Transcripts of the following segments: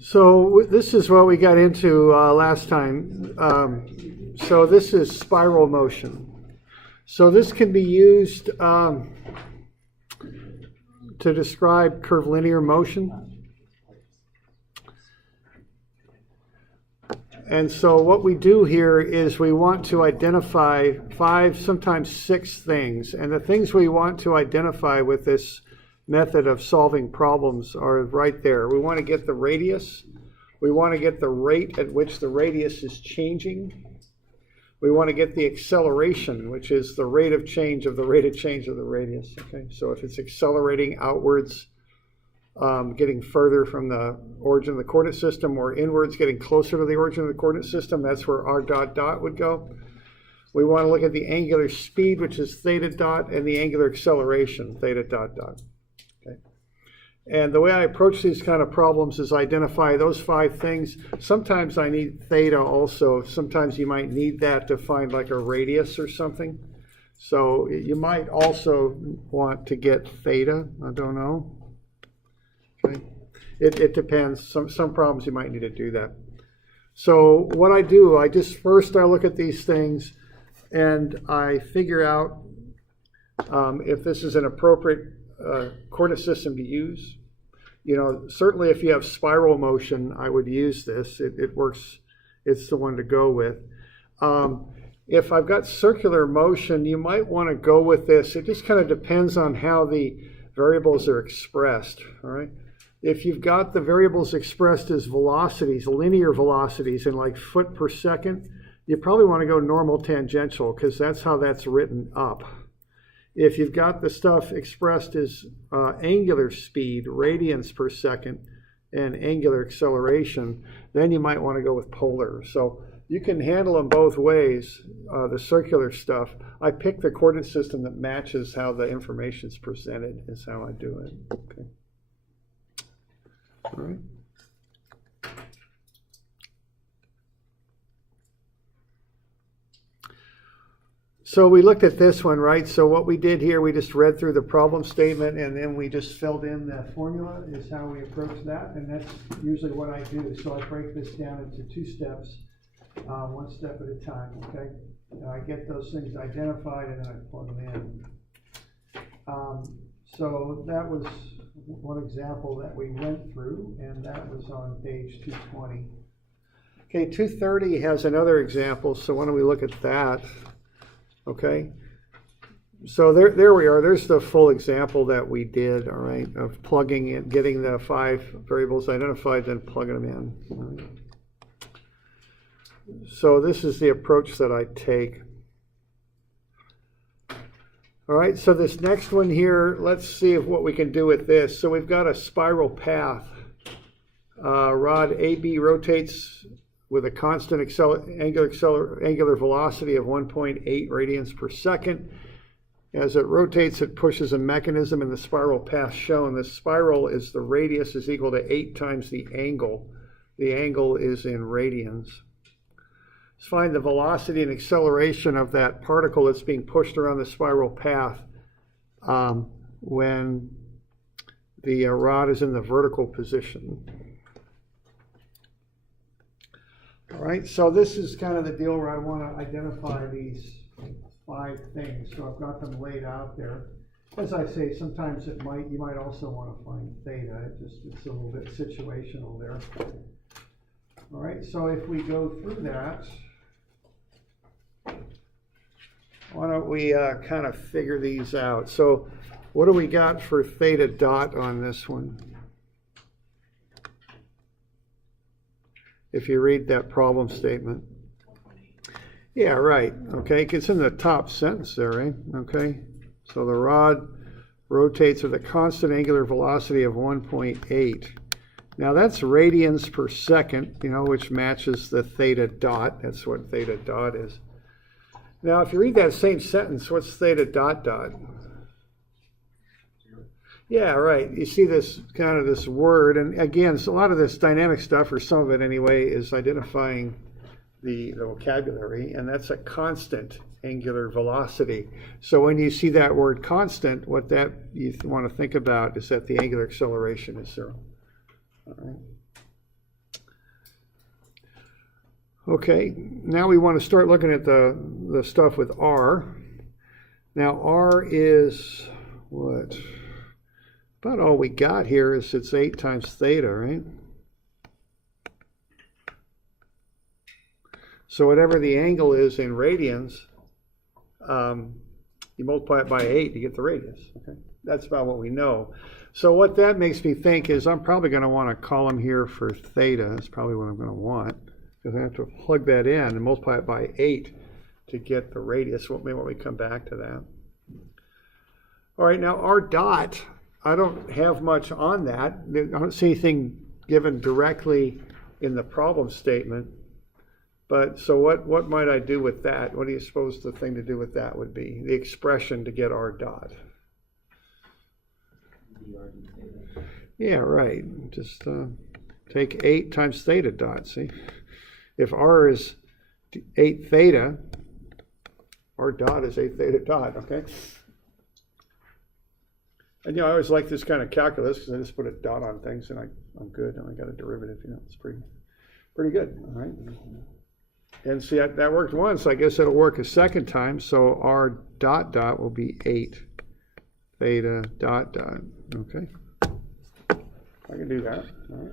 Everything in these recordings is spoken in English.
So this is what we got into last time. So this is spiral motion. So this can be used to describe curvilinear motion. And so what we do here is we want to identify 5, sometimes 6 things. And the things we want to identify with this method of solving problems are right there. We want to get the radius. We want to get the rate at which the radius is changing. We want to get the acceleration, which is the rate of change of the radius. Okay, so if it's accelerating outwards, getting further from the origin of the coordinate system, or inwards, getting closer to the origin of the coordinate system, that's where r dot dot would go. We want to look at the angular speed, which is theta dot, and the angular acceleration, theta dot dot. Okay. And the way I approach these kind of problems is identify those 5 things. Sometimes I need theta also. Sometimes you might need that to find like a radius or something. So you might also want to get theta. I don't know. Okay. It depends. Some problems you might need to do that. So what I do, I look at these things and I figure out if this is an appropriate coordinate system to use. You know, certainly if you have spiral motion, I would use this. It works. It's the one to go with. If I've got circular motion, you might want to go with this. It just kind of depends on how the variables are expressed. All right. If you've got the variables expressed as velocities, linear velocities in like foot per second, you probably want to go normal tangential because that's how that's written up. If you've got the stuff expressed as angular speed, radians per second, and angular acceleration, then you might want to go with polar. So you can handle them both ways, the circular stuff. I pick the coordinate system that matches how the information is presented is how I do it. Okay. All right. So we looked at this one, right? So what we did here, we just read through the problem statement and then we just filled in the formula is how we approach that. And that's usually what I do. So I break this down into 2 steps, 1 step at a time, okay? And I get those things identified and then I plug them in. So that was one example that we went through, and that was on page 220. Okay, 230 has another example, so why don't we look at that? Okay, so there we are. There's the full example that we did, all right, of plugging in, getting the 5 variables identified, then plugging them in. All right. So this is the approach that I take. All right, so this next one here, let's see what we can do with this. So we've got a spiral path. Rod AB rotates with a constant angular velocity of 1.8 radians per second. As it rotates, it pushes a mechanism in the spiral path shown. The spiral is the radius is equal to 8 times the angle. The angle is in radians. Let's find the velocity and acceleration of that particle that's being pushed around the spiral path when the rod is in the vertical position. All right, so this is kind of the deal where I want to identify these 5 things. So I've got them laid out there. As I say, sometimes you might also want to find theta. It's a little bit situational there. All right, so if we go through that, why don't we kind of figure these out? So what do we got for theta dot on this one? If you read that problem statement. Yeah, right. Okay, it's in the top sentence there, right? Okay, so the rod rotates with a constant angular velocity of 1.8. Now that's radians per second, you know, which matches the theta dot. That's what theta dot is. Now, if you read that same sentence, what's theta dot dot? Yeah, right. You see this kind of this word, and again, so a lot of this dynamic stuff, or some of it anyway, is identifying the vocabulary, and that's a constant angular velocity. So when you see that word constant, what that you want to think about is that the angular acceleration is 0. All right. Okay, now we want to start looking at the stuff with r. Now r is what? About all we got here is it's 8 times theta, right? So whatever the angle is in radians, you multiply it by 8 to get the radius. Okay, that's about what we know. So what that makes me think is I'm probably going to want a column here for theta. That's probably what I'm going to want. Because I have to plug that in and multiply it by 8 to get the radius. Maybe when we come back to that. All right, now r dot, I don't have much on that. I don't see anything given directly in the problem statement. But so what might I do with that? What do you suppose the thing to do with that would be? The expression to get r dot. Yeah, right. Just take 8 times theta dot, see? If r is 8 theta, r dot is 8 theta dot, okay? And I always like this kind of calculus because I just put a dot on things and I'm good and I got a derivative, it's pretty good, all right? And see, that worked once. I guess it'll work a second time. So r dot dot will be 8 theta dot dot. Okay. I can do that. All right.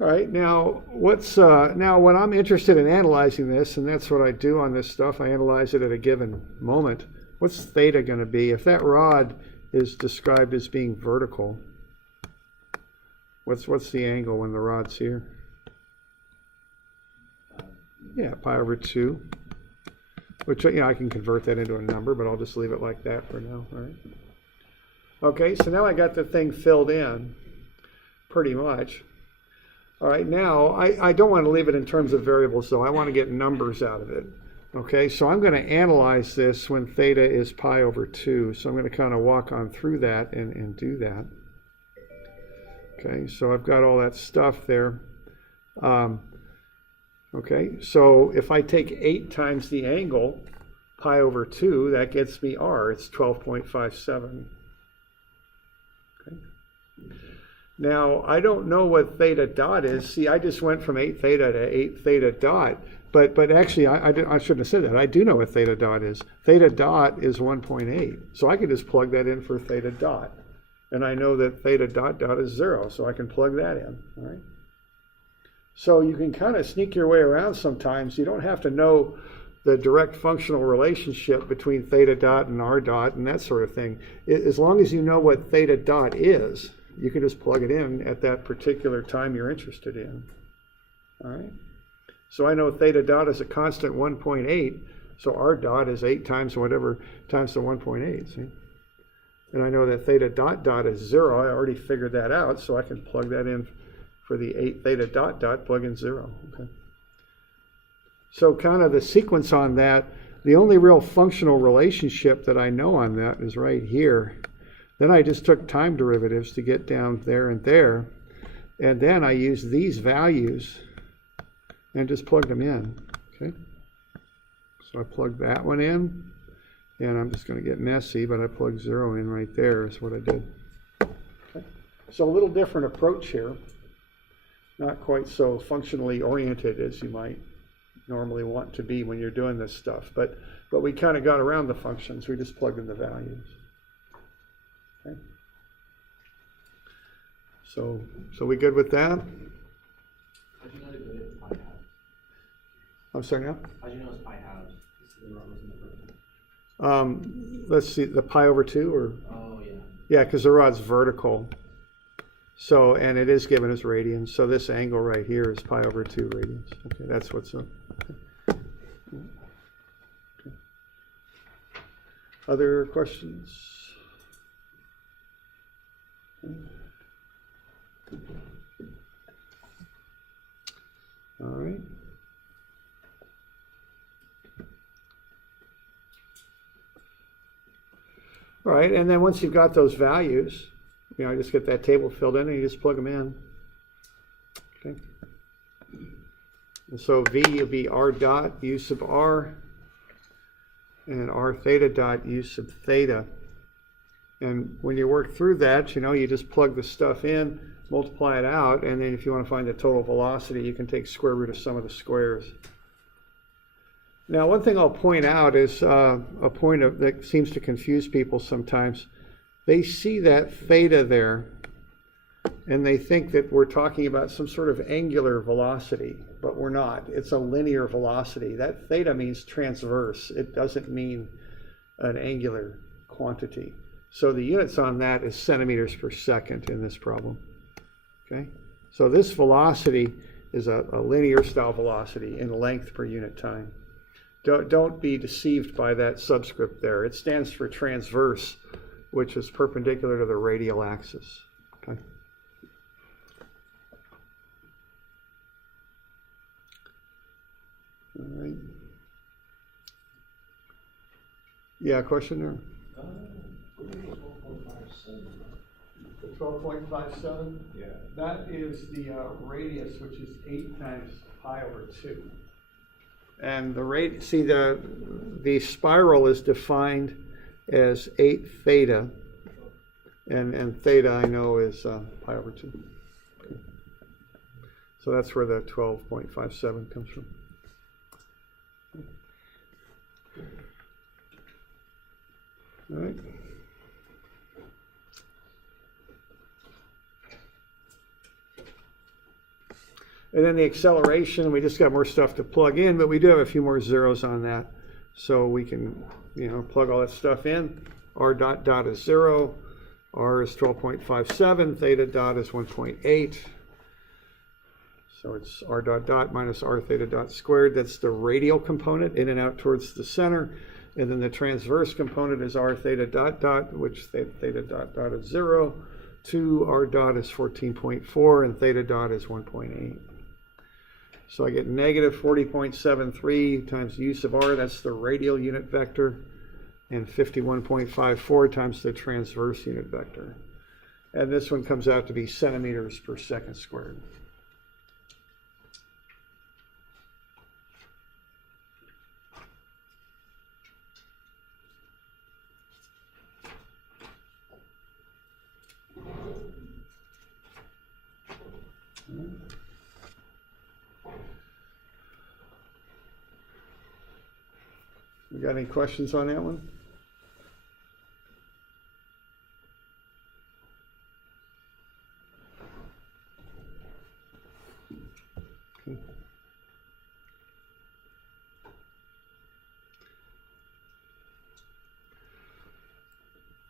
All right. Now, when I'm interested in analyzing this, and that's what I do on this stuff, I analyze it at a given moment. What's theta going to be? If that rod is described as being vertical, what's the angle when the rod's here? Yeah, pi over 2, which, I can convert that into a number, but I'll just leave it like that for now, all right? Okay, so now I got the thing filled in, pretty much. All right, now, I don't want to leave it in terms of variables, though. I want to get numbers out of it. Okay, so I'm going to analyze this when theta is pi over 2. So I'm going to kind of walk on through that and do that. Okay, so I've got all that stuff there. Okay, so if I take 8 times the angle, pi over 2, that gets me r. It's 12.57. Okay. Now, I don't know what theta dot is. See, I just went from 8 theta to 8 theta dot. But actually, I shouldn't have said that. I do know what theta dot is. Theta dot is 1.8. So I could just plug that in for theta dot. And I know that theta dot dot is 0, so I can plug that in. All right. So you can kind of sneak your way around sometimes. You don't have to know the direct functional relationship between theta dot and r dot and that sort of thing. As long as you know what theta dot is, you can just plug it in at that particular time you're interested in. All right. So I know theta dot is a constant 1.8, so r dot is 8 times whatever times the 1.8, see? And I know that theta dot dot is 0. I already figured that out, so I can plug that in for the 8 theta dot dot, plug in 0. Okay. So kind of the sequence on that, the only real functional relationship that I know on that is right here. Then I just took time derivatives to get down there and there. And then I used these values and just plugged them in. Okay. So I plugged that one in. And I'm just going to get messy, but I plugged 0 in right there is what I did. Okay. So a little different approach here. Not quite so functionally oriented as you might normally want to be when you're doing this stuff. But we kind of got around the functions. We just plugged in the values. Okay. So we good with that? How'd you know to go to pi halves? I'm sorry now? How'd you know it's pi halves? Let's see, the pi over 2 or? Oh, yeah. Yeah, because the rod's vertical. So, and it is given as radians. So this angle right here is pi over 2 radians. Okay, that's what's up. Okay. Okay. Other questions? All right. All right, and then once you've got those values, just get that table filled in and you just plug them in. Okay. And so V will be R dot u sub R, and R theta dot u sub theta. And when you work through that, you just plug the stuff in, multiply it out, and then if you want to find the total velocity, you can take square root of some of the squares. Now, one thing I'll point out is a point that seems to confuse people sometimes. They see that theta there, and they think that we're talking about some sort of angular velocity, but we're not. It's a linear velocity. That theta means transverse. It doesn't mean an angular quantity. So the units on that is centimeters per second in this problem. Okay? So this velocity is a linear style velocity in length per unit time. Don't be deceived by that subscript there. It stands for transverse, which is perpendicular to the radial axis. Okay? All right. Yeah, question there? 12.57? Yeah. That is the radius, which is 8 times pi over 2. And the spiral is defined as 8 theta, and theta I know is pi over 2. Okay. So that's where the 12.57 comes from. All right. And then the acceleration, we just got more stuff to plug in, but we do have a few more zeros on that. So we can, plug all that stuff in. R dot dot is 0. R is 12.57. Theta dot is 1.8. So it's R dot dot minus R theta dot squared. That's the radial component, in and out towards the center. And then the transverse component is R theta dot dot, which theta dot dot is 0. 2 R dot is 14.4, and theta dot is 1.8. So I get negative 40.73 times u sub R, that's the radial unit vector, and 51.54 times the transverse unit vector. And this one comes out to be centimeters per second squared. You got any questions on that one? Okay.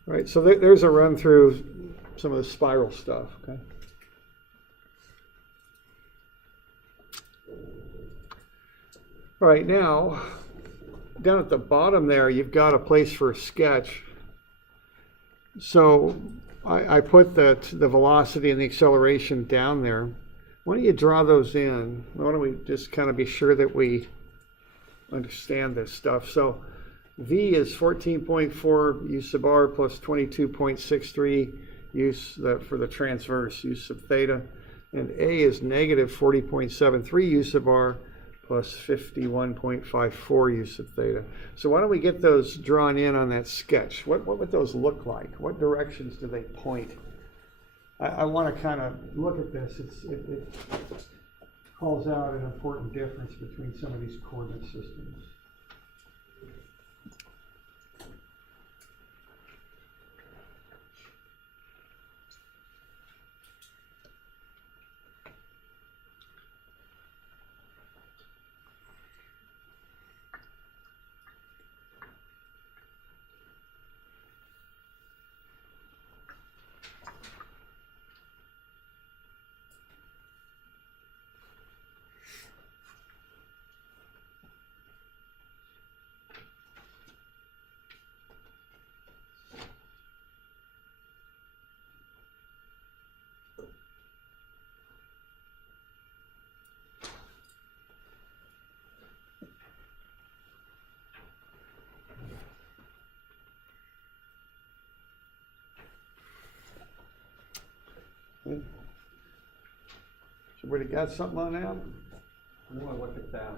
All right, so there's a run through some of the spiral stuff, okay? All right, now, down at the bottom there, you've got a place for a sketch. So I put the velocity and the acceleration down there. Why don't you draw those in? Why don't we just kind of be sure that we understand this stuff? So V is 14.4 u sub R plus 22.63 for the transverse u sub theta. And A is negative 40.73 u sub R plus 51.54 u sub theta. So why don't we get those drawn in on that sketch? What would those look like? What directions do they point? I want to kind of look at this. It calls out an important difference between some of these coordinate systems. Everybody got something on that? I want to look at that.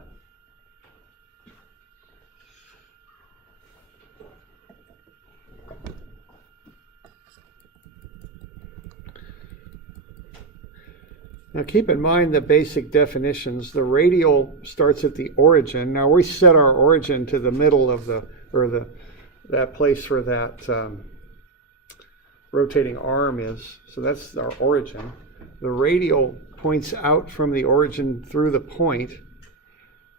Now keep in mind the basic definitions. The radial starts at the origin. Now we set our origin to the middle of that place where that rotating arm is. So that's our origin. The radial points out from the origin through the point.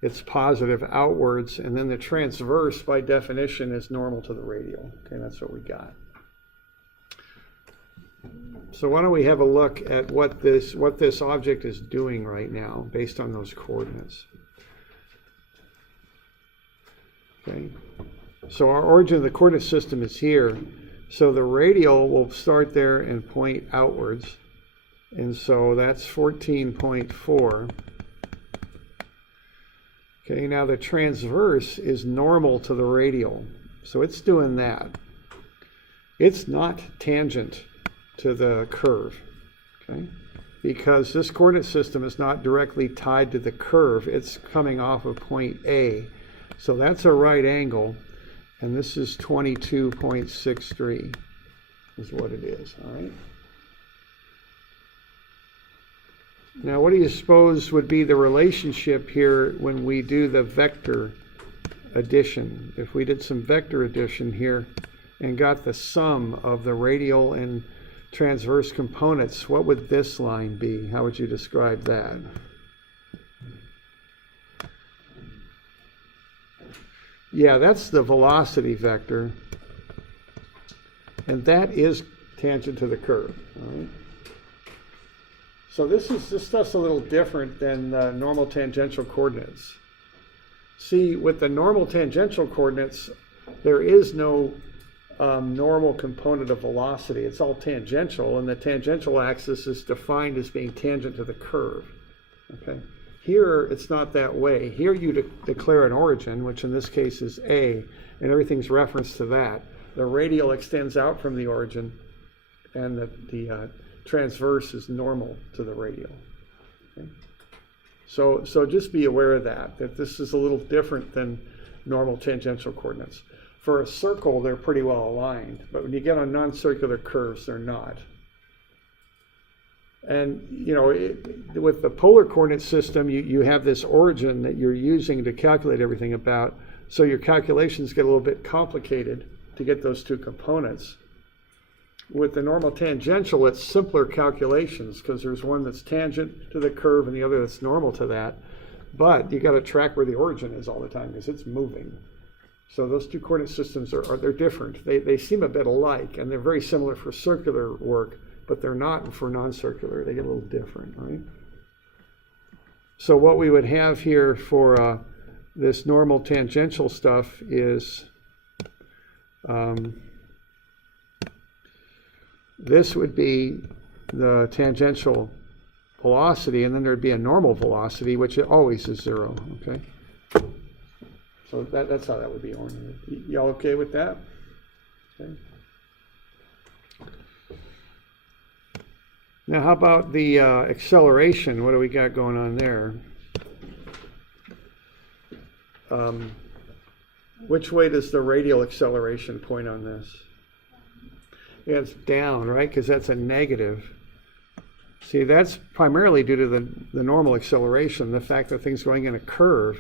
It's positive outwards, and then the transverse by definition is normal to the radial. Okay, that's what we got. So why don't we have a look at what this object is doing right now based on those coordinates. Okay. So our origin of the coordinate system is here. So the radial will start there and point outwards. And so that's 14.4. Okay, now the transverse is normal to the radial. So it's doing that. It's not tangent to the curve, okay? Because this coordinate system is not directly tied to the curve. It's coming off of point A. So that's a right angle, and this is 22.63 is what it is, all right? Now, what do you suppose would be the relationship here when we do the vector addition? If we did some vector addition here and got the sum of the radial and transverse components, what would this line be? How would you describe that? Yeah, that's the velocity vector. And that is tangent to the curve. All right? So this stuff's a little different than normal tangential coordinates. See, with the normal tangential coordinates, there is no normal component of velocity. It's all tangential, and the tangential axis is defined as being tangent to the curve. Okay. Here, it's not that way. Here you declare an origin, which in this case is A, and everything's referenced to that. The radial extends out from the origin, and the transverse is normal to the radial. Okay. So just be aware of that this is a little different than normal tangential coordinates. For a circle, they're pretty well aligned, but when you get on non-circular curves, they're not. And, you know, with the polar coordinate system, you have this origin that you're using to calculate everything about, so your calculations get a little bit complicated to get those two components. With the normal tangential, it's simpler calculations because there's one that's tangent to the curve and the other that's normal to that. But you got to track where the origin is all the time because it's moving. So those two coordinate systems they're different. They seem a bit alike, and they're very similar for circular work, but they're not for non-circular. They get a little different, right? So what we would have here for this normal tangential stuff is this would be the tangential velocity, and then there'd be a normal velocity, which always is zero, okay? So that's how that would be oriented. Y'all okay with that? Okay. Now, how about the acceleration? What do we got going on there? Which way does the radial acceleration point on this? Yeah, it's down, right? Because that's a negative. See, that's primarily due to the normal acceleration, the fact that things going in a curve.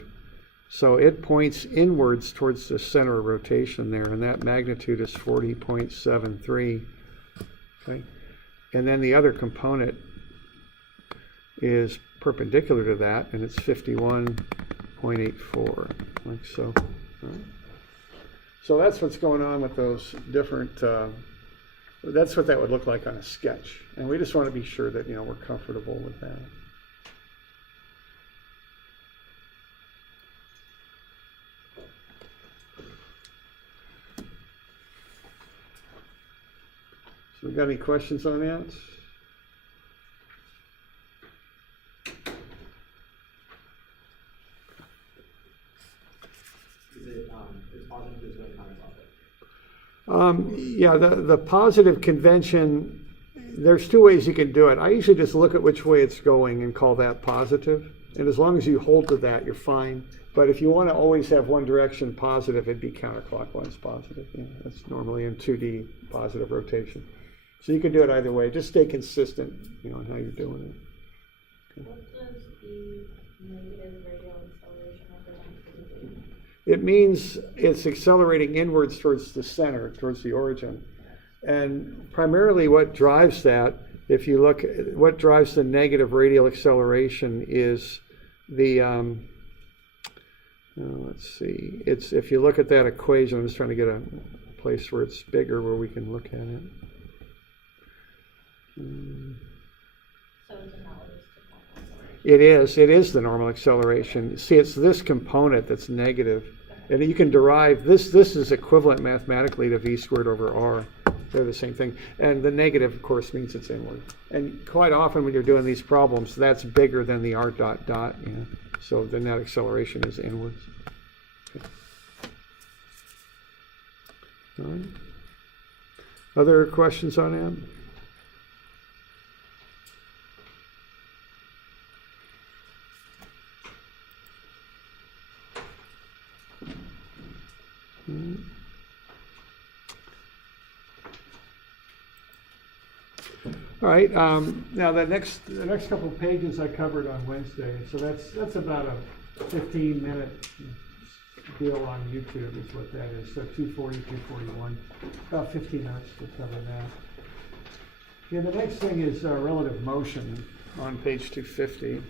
So it points inwards towards the center of rotation there, and that magnitude is 40.73. Okay? And then the other component is perpendicular to that, and it's 51.84, like so. Right? So that's what's going on with those different, that's what that would look like on a sketch. And we just want to be sure that, you know, we're comfortable with that. So we got any questions on that? Is positive is going to Yeah, the positive convention, there's two ways you can do it. I usually just look at which way it's going and call that positive. And as long as you hold to that, you're fine. But if you want to always have one direction positive, it'd be counterclockwise positive. Yeah, that's normally in 2D positive rotation. So you can do it either way. Just stay consistent, in how you're doing it. Okay. What does the negative radial acceleration represent physically? It means it's accelerating inwards towards the center, towards the origin. And primarily what drives that, if you look at what drives the negative radial acceleration is the, let's see, it's if you look at that equation, I'm just trying to get a place where it's bigger where we can look at it. So it's analogous to normal acceleration. It is the normal acceleration. See, it's this component that's negative. And you can derive, this is equivalent mathematically to v squared over r. They're the same thing. And the negative, of course, means it's inward. And quite often when you're doing these problems, that's bigger than the r dot dot. So the net acceleration is inwards. Okay. All right. Other questions on that? All right. Now the next couple of pages I covered on Wednesday, so that's about a 15-minute deal on YouTube is what that is. So 240, 241, about 15 minutes to cover that. Yeah, the next thing is relative motion on page 250.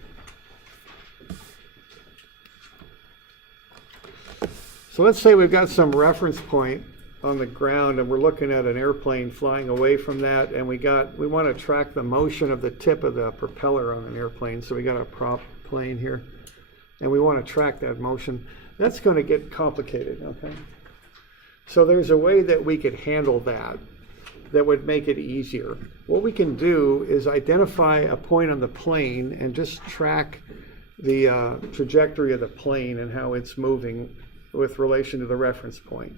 So let's say we've got some reference point on the ground and we're looking at an airplane flying away from that, and we want to track the motion of the tip of the propeller on an airplane. So we got a prop plane here and we want to track that motion. That's going to get complicated, okay? So there's a way that we could handle that would make it easier. What we can do is identify a point on the plane and just track the trajectory of the plane and how it's moving with relation to the reference point.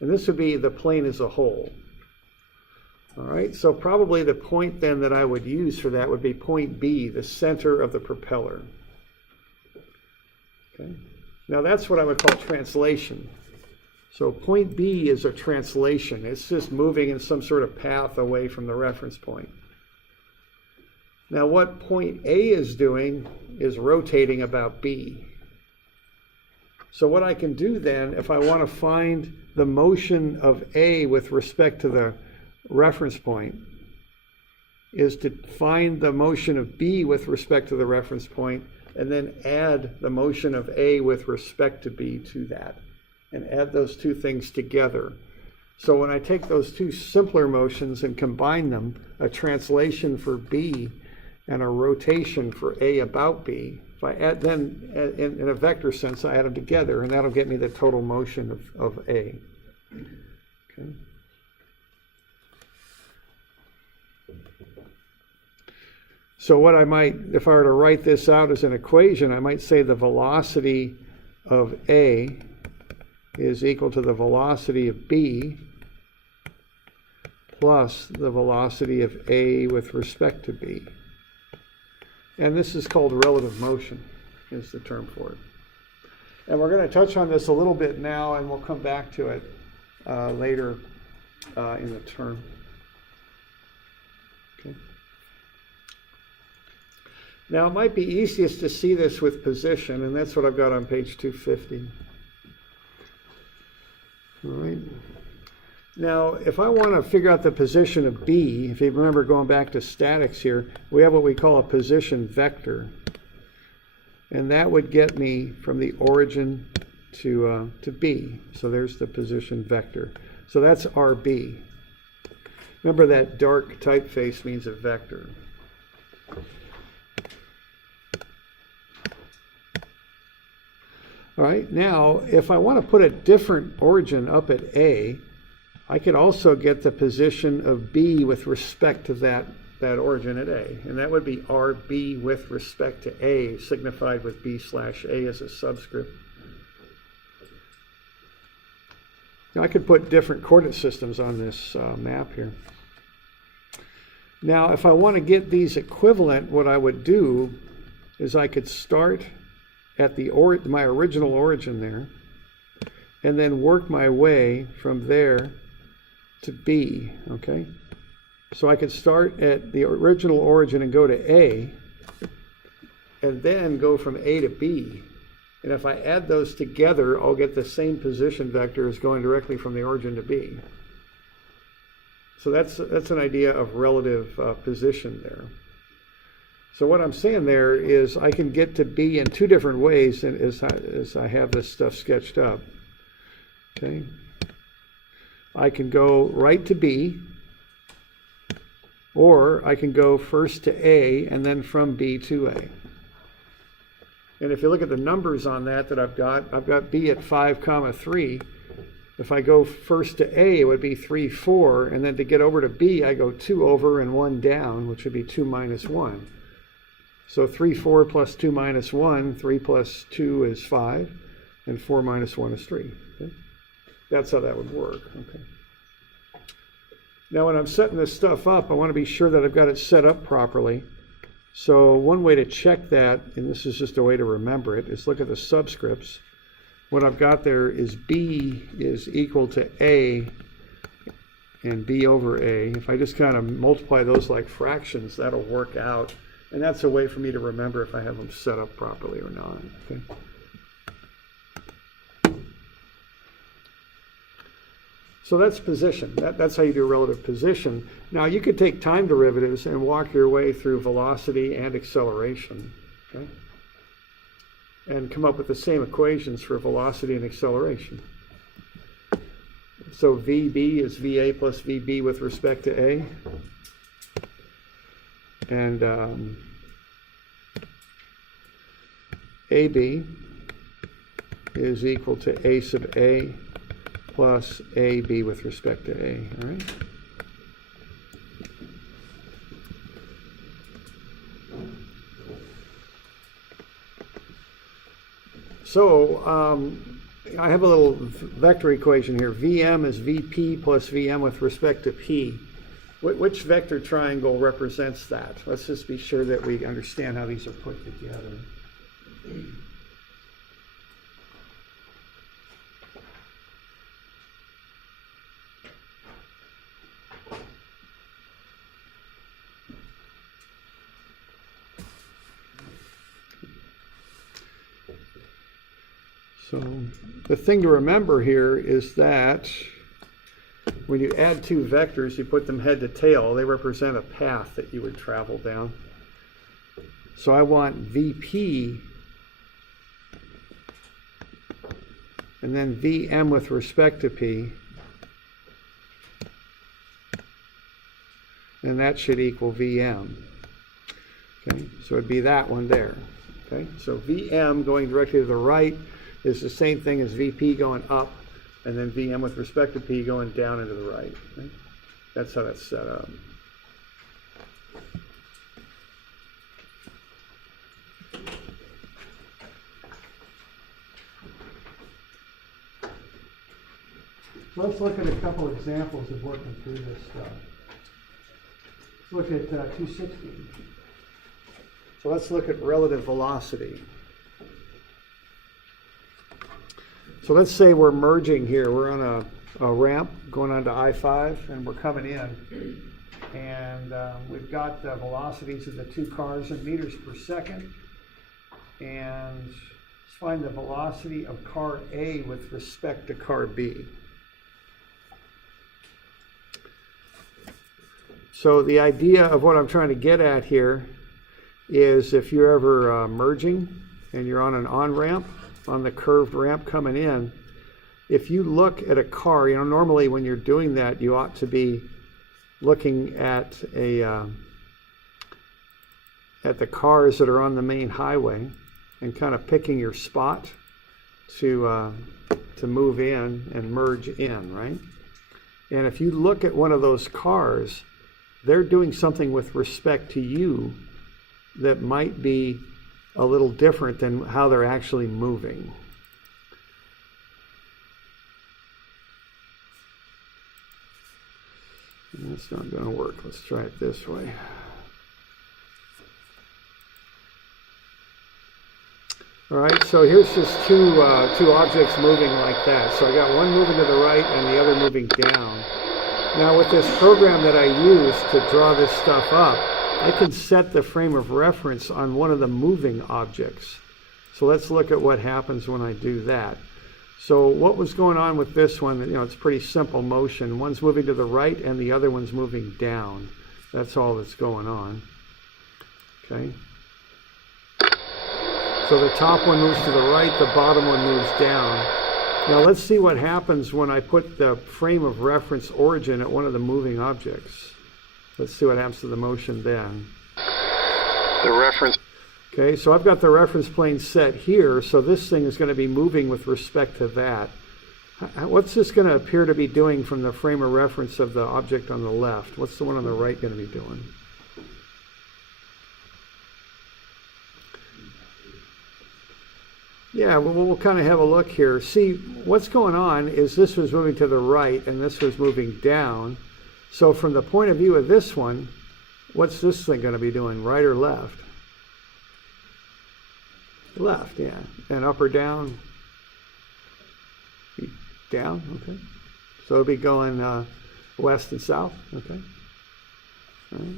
And this would be the plane as a whole. All right, so probably the point then that I would use for that would be point B, the center of the propeller. Okay, now that's what I would call translation. So point B is a translation. It's just moving in some sort of path away from the reference point. Now what point A is doing is rotating about B. So what I can do then, if I want to find the motion of A with respect to the reference point, is to find the motion of B with respect to the reference point, and then add the motion of A with respect to B to that, and add those two things together. So when I take those two simpler motions and combine them, a translation for B and a rotation for A about B, if I add then, in a vector sense, I add them together, and that'll get me the total motion of A. Okay. So what I might, if I were to write this out as an equation, I might say the velocity of A is equal to the velocity of B plus the velocity of A with respect to B. And this is called relative motion, is the term for it. And we're going to touch on this a little bit now, and we'll come back to it later in the term. Okay. Now, it might be easiest to see this with position, and that's what I've got on page 250. All right. Now, if I want to figure out the position of B, if you remember going back to statics here, we have what we call a position vector. And that would get me from the origin to B. So there's the position vector. So that's RB. Remember that dark typeface means a vector. All right, now if I want to put a different origin up at A, I could also get the position of B with respect to that origin at A. And that would be RB with respect to A, signified with B/A as a subscript. Now I could put different coordinate systems on this map here. Now if I want to get these equivalent, what I would do is I could start at my original origin there, and then work my way from there to B, okay? So I could start at the original origin and go to A, and then go from A to B. And if I add those together, I'll get the same position vector as going directly from the origin to B. So that's an idea of relative position there. So what I'm saying there is I can get to B in two different ways as I have this stuff sketched up. Okay. I can go right to B, or I can go first to A and then from B to A. And if you look at the numbers on that I've got B at 5, 3. If I go first to A, it would be 3, 4, and then to get over to B, I go 2 over and 1 down, which would be 2 minus 1. So 3, 4 plus 2 minus 1, 3 plus 2 is 5, and 4 minus 1 is 3. Okay? That's how that would work. Okay. Now when I'm setting this stuff up, I want to be sure that I've got it set up properly. So one way to check that, and this is just a way to remember it, is look at the subscripts. What I've got there is B is equal to A and B over A. If I just kind of multiply those like fractions, that'll work out. And that's a way for me to remember if I have them set up properly or not. Okay. So that's position. That's how you do relative position. Now you could take time derivatives and walk your way through velocity and acceleration. Okay? And come up with the same equations for velocity and acceleration. So VB is VA plus VB with respect to A. And AB is equal to A sub A plus AB with respect to A, all right? So I have a little vector equation here. VM is VP plus VM with respect to P. Which vector triangle represents that? Let's just be sure that we understand how these are put together. So the thing to remember here is that when you add two vectors, you put them head to tail, they represent a path that you would travel down. So I want VP and then VM with respect to P. And that should equal VM. Okay, so it'd be that one there. Okay, so VM going directly to the right is the same thing as VP going up, and then VM with respect to P going down and to the right. Okay? That's how that's set up. Let's look at a couple examples of working through this stuff. Let's look at 260. So let's look at relative velocity. So let's say we're merging here. We're on a ramp going onto I-5, and we're coming in. And we've got the velocities of the two cars in meters per second. And let's find the velocity of car A with respect to car B. So the idea of what I'm trying to get at here is if you're ever merging and you're on an on-ramp, on the curved ramp coming in, if you look at a car, normally when you're doing that, you ought to be looking at the cars that are on the main highway and kind of picking your spot to move in and merge in, right? And if you look at one of those cars, they're doing something with respect to you that might be a little different than how they're actually moving. That's not going to work. Let's try it this way. All right, so here's just two objects moving like that. So I got one moving to the right and the other moving down. Now with this program that I use to draw this stuff up, I can set the frame of reference on one of the moving objects. So let's look at what happens when I do that. So what was going on with this one, it's pretty simple motion. One's moving to the right and the other one's moving down. That's all that's going on. Okay. So the top one moves to the right, the bottom one moves down. Now let's see what happens when I put the frame of reference origin at one of the moving objects. Let's see what happens to the motion then. The reference. Okay, so I've got the reference plane set here, so this thing is going to be moving with respect to that. What's this going to appear to be doing from the frame of reference of the object on the left? What's the one on the right going to be doing? Yeah, we'll kind of have a look here. See, what's going on is this was moving to the right and this was moving down. So from the point of view of this one, what's this thing going to be doing, right or left? Left, yeah. And up or down? Down, okay. So it'll be going west and south, okay. All right.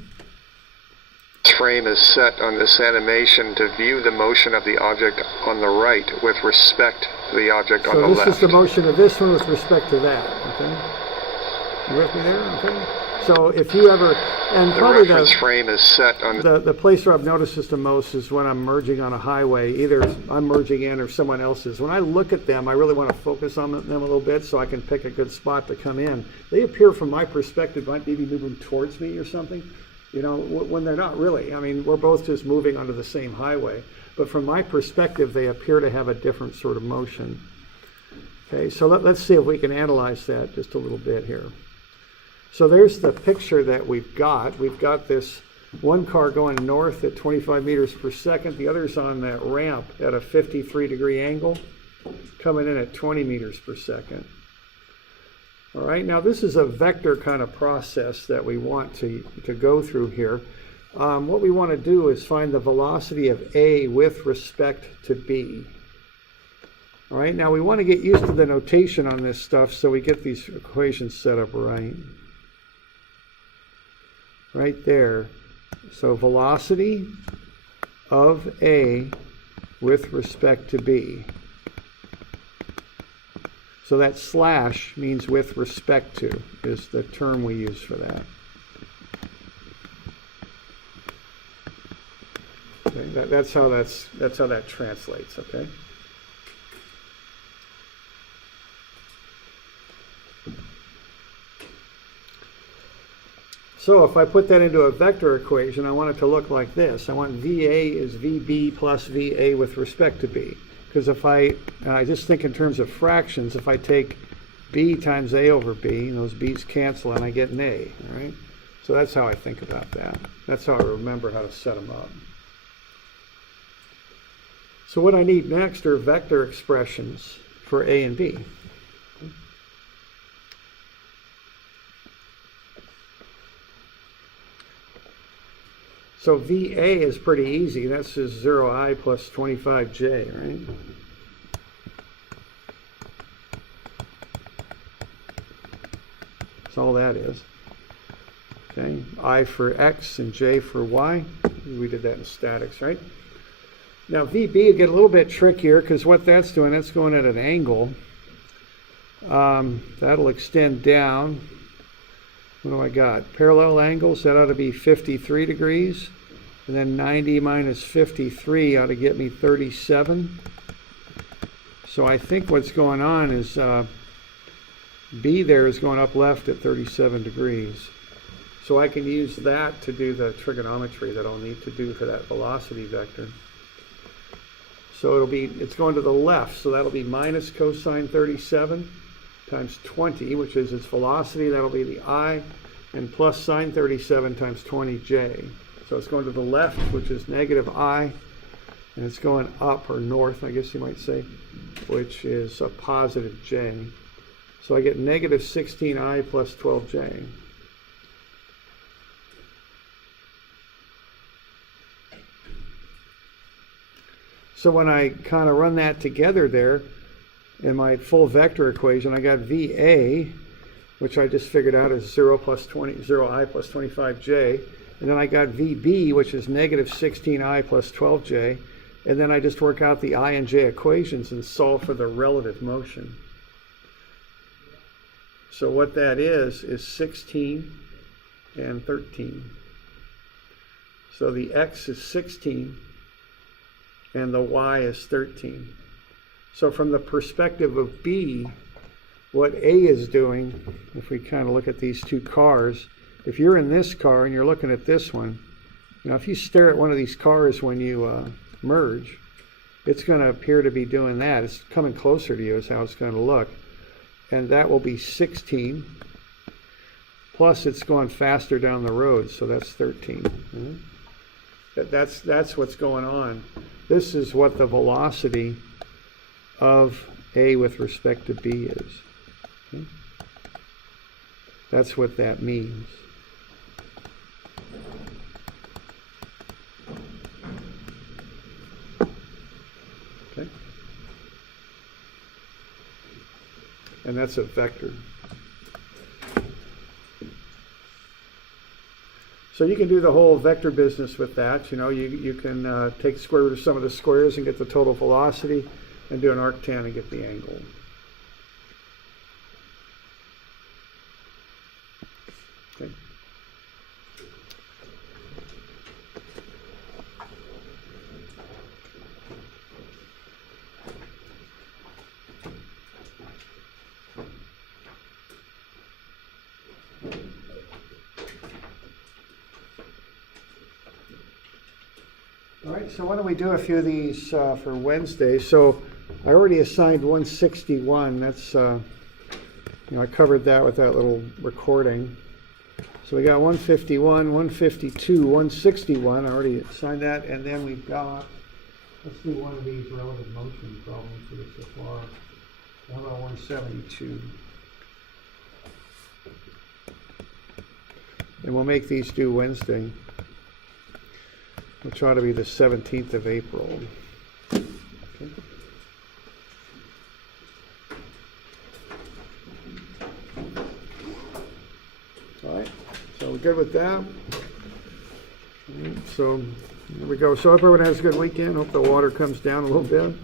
Frame is set on this animation to view the motion of the object on the right with respect to the object on the left. So this is the motion of this one with respect to that, okay? You with me there, okay? So if you ever, and the probably reference frame is set on the place where I've noticed this the most is when I'm merging on a highway. Either I'm merging in or someone else is. When I look at them, I really want to focus on them a little bit so I can pick a good spot to come in. They appear from my perspective might maybe moving towards me or something, when they're not really. I mean, we're both just moving onto the same highway. But from my perspective, they appear to have a different sort of motion. Okay, so let's see if we can analyze that just a little bit here. So there's the picture that we've got. We've got this one car going north at 25 meters per second. The other's on that ramp at a 53-degree angle, coming in at 20 meters per second. All right, now this is a vector kind of process that we want to go through here. What we want to do is find the velocity of A with respect to B. All right, now we want to get used to the notation on this stuff so we get these equations set up right. Right there. So velocity of A with respect to B. So that slash means with respect to is the term we use for that. Okay, that's how that translates, okay? So if I put that into a vector equation, I want it to look like this. I want VA is VB plus VA with respect to B. Because if I just think in terms of fractions, if I take B times A over B, and those B's cancel and I get an A, all right? So that's how I think about that. That's how I remember how to set them up. So what I need next are vector expressions for A and B. So VA is pretty easy. That's just 0I plus 25J, right? That's all that is. Okay, I for X and J for Y. We did that in statics, right? Now VB will get a little bit trickier because what that's doing, that's going at an angle. That'll extend down. What do I got? Parallel angles, that ought to be 53 degrees. And then 90 minus 53 ought to get me 37. So I think what's going on is B there is going up left at 37 degrees. So I can use that to do the trigonometry that I'll need to do for that velocity vector. So it's going to the left, so that'll be minus cosine 37 times 20, which is its velocity, that'll be the I, and plus sine 37 times 20J. So it's going to the left, which is negative I, and it's going up, or north, I guess you might say, which is a positive J. So I get negative 16I plus 12J. So when I kind of run that together there in my full vector equation, I got VA, which I just figured out is 0 plus 0I plus 25J. And then I got VB, which is negative 16I plus 12J. And then I just work out the I and J equations and solve for the relative motion. So what that is 16 and 13. So the X is 16 and the Y is 13. So from the perspective of B, what A is doing, if we kind of look at these two cars, if you're in this car and you're looking at this one, you know, if you stare at one of these cars when you merge, it's going to appear to be doing that. It's coming closer to you is how it's going to look. And that will be 16. Plus it's going faster down the road, so that's 13. That's what's going on. This is what the velocity of A with respect to B is. Okay? That's what that means. Okay? And that's a vector. So you can do the whole vector business with that. You know, you can take the square root of some of the squares and get the total velocity, and do an arctan and get the angle. Okay. All right, so why don't we do a few of these for Wednesday? So I already assigned 161. That's, you know, I covered that with that little recording. So we got 151, 152, 161. I already assigned that. And then we've got, let's do one of these relative motion problems for this so far. How about 172? And we'll make these due Wednesday, which ought to be the 17th of April. Okay. All right, so we're good with that. All right, so there we go. So I hope everyone has a good weekend. Hope the water comes down a little bit.